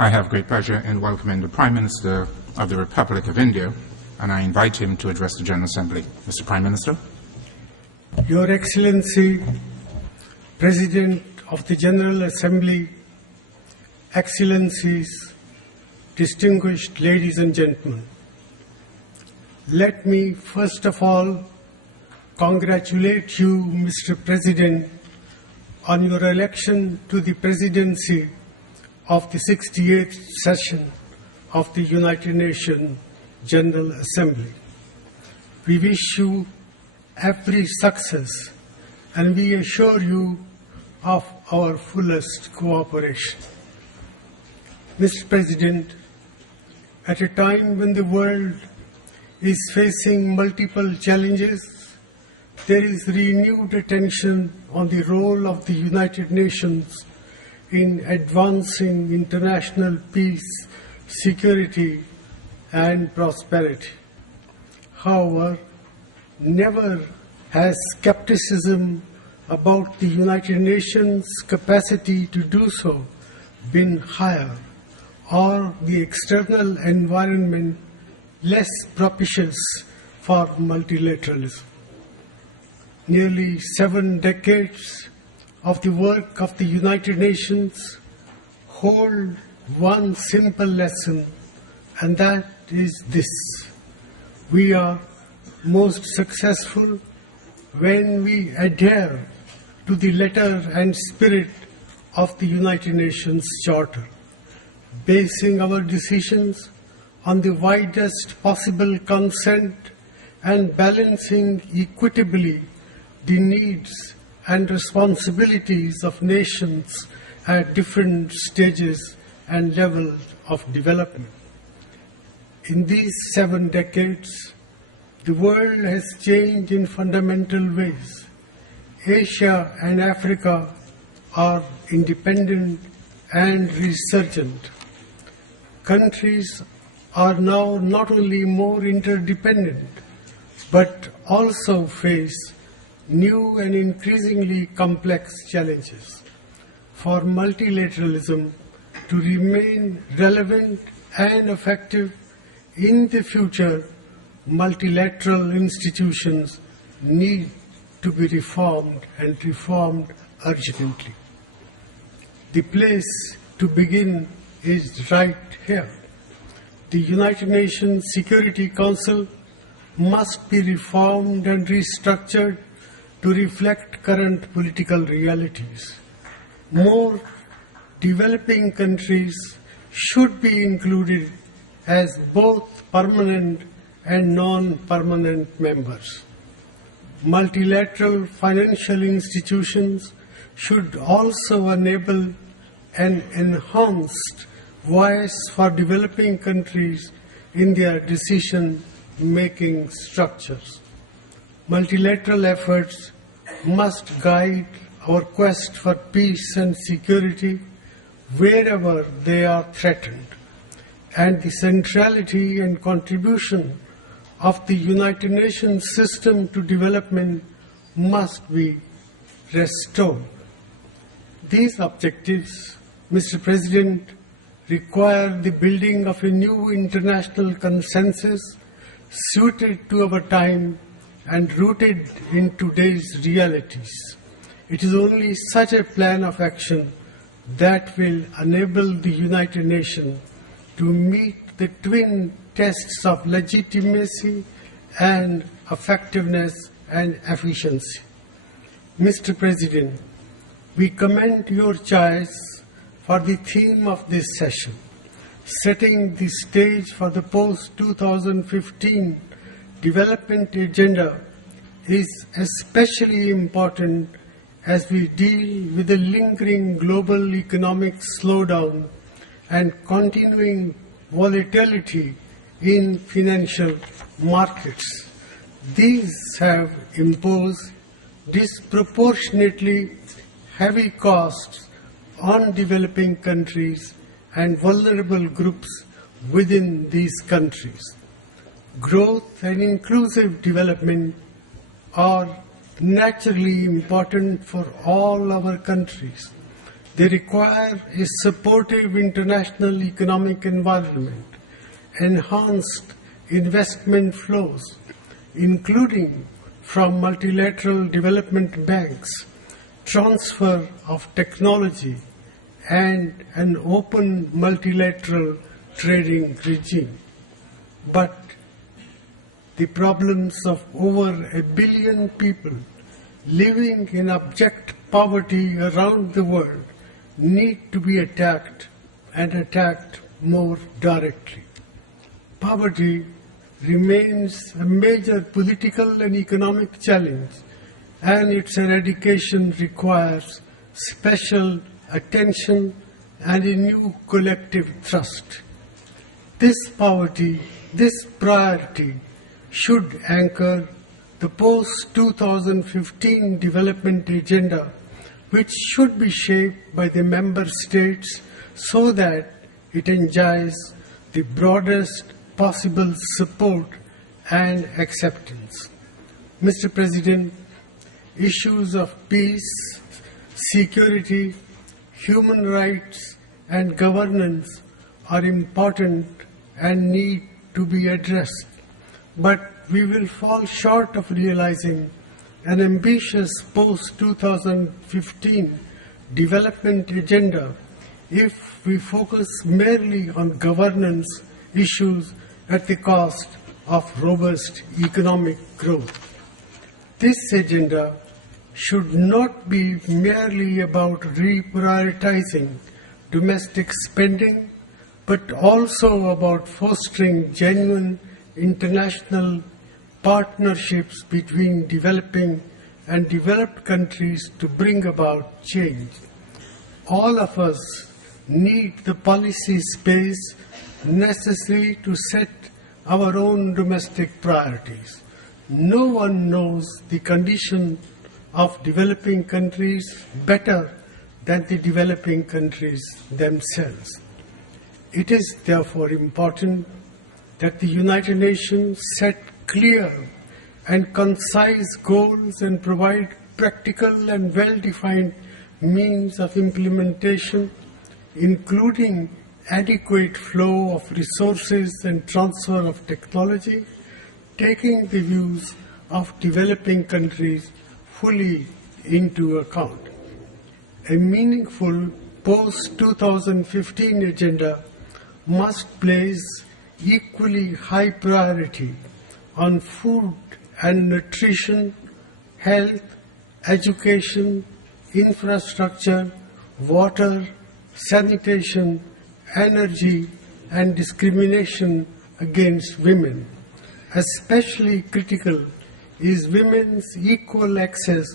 I have great pleasure in welcoming the Prime Minister of the Republic of India, and I invite him to address the General Assembly. Mr. Prime Minister. Your Excellency, President of the General Assembly, Excellencies, distinguished ladies and gentlemen, let me first of all congratulate you, Mr. President, on your election to the presidency of the 68th session of the United Nations General Assembly. We wish you every success and we assure you of our fullest cooperation. Mr. President, at a time when the world is facing multiple challenges, there is renewed attention on the role of the United Nations in advancing international peace, security, and prosperity. However, never has skepticism about the United Nations' capacity to do so been higher, or the external environment less propitious for multilateralism. Nearly 7 decades of the work of the United Nations hold one simple lesson, and that is this: we are most successful when we adhere to the letter and spirit of the United Nations Charter, basing our decisions on the widest possible consent and balancing equitably the needs and responsibilities of nations at different stages and levels of development. In these 7 decades, the world has changed in fundamental ways. Asia and Africa are independent and resurgent. Countries are now not only more interdependent, but also face new and increasingly complex challenges. For multilateralism to remain relevant and effective in the future, multilateral institutions need to be reformed and reformed urgently. The place to begin is right here. The United Nations Security Council must be reformed and restructured to reflect current political realities. More developing countries should be included as both permanent and non-permanent members. Multilateral financial institutions should also enable an enhanced voice for developing countries in their decision-making structures. Multilateral efforts must guide our quest for peace and security wherever they are threatened, and the centrality and contribution of the United Nations system to development must be restored. These objectives, Mr. President, require the building of a new international consensus suited to our time and rooted in today's realities. It is only such a plan of action that will enable the United Nations to meet the twin tests of legitimacy and effectiveness and efficiency. Mr. President, we commend your choice for the theme of this session, setting the stage for the post-2015 development agenda is especially important as we deal with the lingering global economic slowdown and continuing volatility in financial markets. These have imposed disproportionately heavy costs on developing countries and vulnerable groups within these countries. Growth and inclusive development are naturally important for all our countries. They require a supportive international economic environment, enhanced investment flows, including from multilateral development banks, transfer of technology, and an open multilateral trading regime. But the problems of over 1 billion people living in abject poverty around the world need to be attacked, and attacked more directly. Poverty remains a major political and economic challenge, and its eradication requires special attention and a new collective thrust. This priority should anchor the post-2015 development agenda, which should be shaped by the member states so that it enjoys the broadest possible support and acceptance. Mr. President, issues of peace, security, human rights, and governance are important and need to be addressed. But we will fall short of realizing an ambitious post-2015 development agenda if we focus merely on governance issues at the cost of robust economic growth. This agenda should not be merely about reprioritizing domestic spending, but also about fostering genuine international partnerships between developing and developed countries to bring about change. All of us need the policy space necessary to set our own domestic priorities. No one knows the condition of developing countries better than the developing countries themselves. It is therefore important that the United Nations set clear and concise goals and provide practical and well-defined means of implementation, including adequate flow of resources and transfer of technology, taking the views of developing countries fully into account. A meaningful post-2015 agenda must place equally high priority on food and nutrition, health, education, infrastructure, water, sanitation, energy, and discrimination against women. Especially critical is women's equal access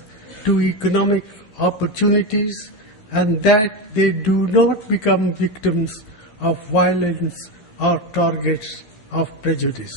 to economic opportunities, and that they do not become victims of violence or targets of prejudice.